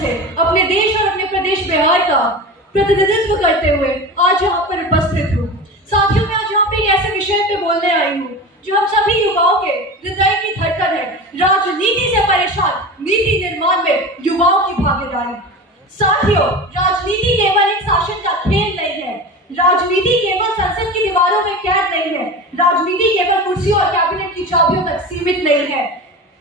से अपने देश और अपने प्रदेश बिहार का प्रतिनिधित्व करते हुए आज यहाँ पर उपस्थित हूँ। साथियों, मैं आज यहाँ पे एक ऐसे विषय पे बोलने आई हूँ जो हम सभी युवाओं के हृदय की धड़कन है। राजनीति से परेशान नीति निर्माण में युवाओं की भागीदारी। साथियों, राजनीति केवल एक शासन का खेल नहीं है। राजनीति केवल संसद की दीवारों में कैद नहीं है। राजनीति केवल कुर्सियों और कैबिनेट की चाबियों तक सीमित नहीं है।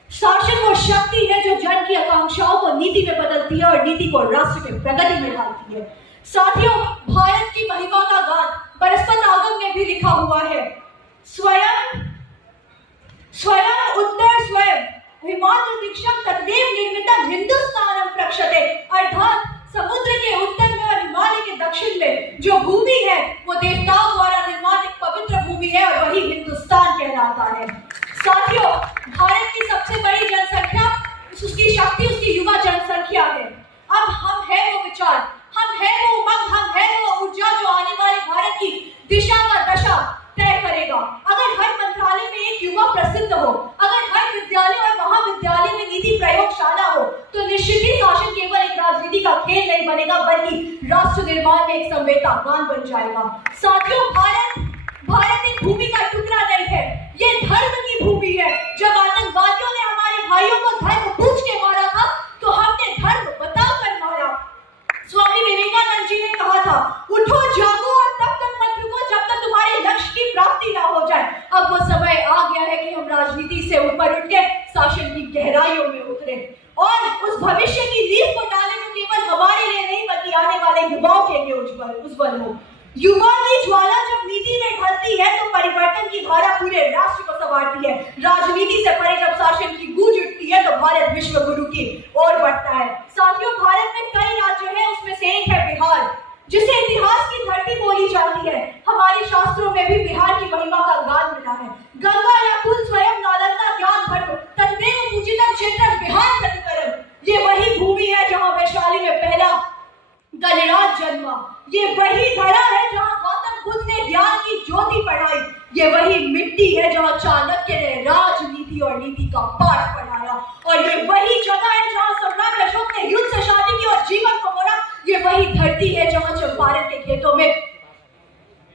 शासन वो शक्ति है जो जन की आकांक्षाओं को नीति में बदलती है और नीति को राष्ट्र की प्रगति में ढालती है। साथियों, भारत की महिमा का गान बृहस्पति आगम में भी लिखा हुआ है, स्वयं उत्तर स्वयं हिमाद्रि दीक्षम तद्देव निर्मितम हिंदुस्तानम प्रक्षते। अर्थात समुद्र के उत्तर में और हिमालय के दक्षिण में जो भूमि है वो देवताओं द्वारा निर्मित एक पवित्र भूमि है और वही हिंदुस्तान कहलाता है। साथियों, भारत की सबसे बड़ी जनसंख्या, उसकी शक्ति उसकी युवा जनसंख्या है। अब हम है वो विचार, हम है वो उमंग, हम है वो ऊर्जा जो आने वाले भारत की दिशा व दशा तय करेगा। अगर हर मंत्रालय में एक युवा प्रसिद्ध हो, अगर हर विद्यालय और महाविद्यालय में नीति प्रयोगशाला हो, तो निश्चित ही शासन केवल एक राजनीति का खेल नहीं बनेगा बल्कि राष्ट्र निर्माण में एक संवेदना गान बन जाएगा। साथियों, भारत एक भूमि का टुकड़ा नहीं है, ये धर्म की भूमि है। जब आतंकवादियों ने हमारे भाइयों को धर्म पूछ के मारा था तो हमने धर्म बताकर मारा। स्वामी विवेकानंद जी ने कहा था, उठो जागो और तब तक मत रुको जब तक तुम्हारे लक्ष्य की प्राप्ति ना हो जाए। अब वो समय आ गया है कि हम राजनीति से ऊपर उठ के शासन की गहराइयों में उतरे और उस भविष्य की नींव को डालें जो केवल हमारे लिए नहीं बल्कि आने वाले युवाओं के लिए उज्जवल हो। युवा की ज्वाला जब नीति में ढलती है तो परिवर्तन की धारा पूरे राष्ट्र को संवारती है। राजनीति से परे जब शासन की गूंज उठती है तो भारत विश्व गुरु की ओर बढ़ता है। साथियों, भारत में कई राज्य हैं, उसमें से एक है बिहार, जिसे इतिहास की धरती बोली जाती है। हमारे शास्त्रों में भी बिहार की महिमा का गान मिला है। गंगा या कुल स्वयं नालंदा ज्ञान धर्म तद्देव पूजितम क्षेत्रम बिहार प्रतिकरम। ये वही भूमि है जहाँ वैशाली में पहला गणराज जन्मा। ये वही धरा है जहाँ गौतम बुद्ध ने ज्ञान की ज्योति पढ़ाई। ये वही मिट्टी है जहाँ चाणक्य ने राजनीति और नीति का पाठ पढ़ाया। और ये वही जगह है जहाँ सम्राट अशोक ने युद्ध से शादी की और जीवन को मोड़ा। ये वही धरती है जहाँ चंपारण के खेतों में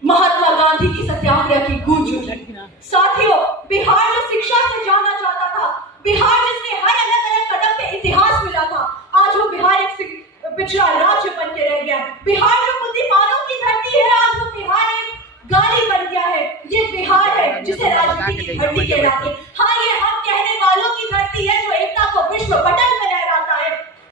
महात्मा गांधी की सत्याग्रह की गूंज उठी। साथियों, बिहार जो शिक्षा से जाना जाता था, बिहार जिसने हर अलग अलग कदम पे इतिहास मिला था, आज वो बिहार एक पिछड़ा राज्य बन के रह गया। बिहार जो बुद्धिमानों की धरती है, आज वो बिहार एक गाली बन गया है। ये बिहार है जिसे राजनीति की धरती कहलाती है।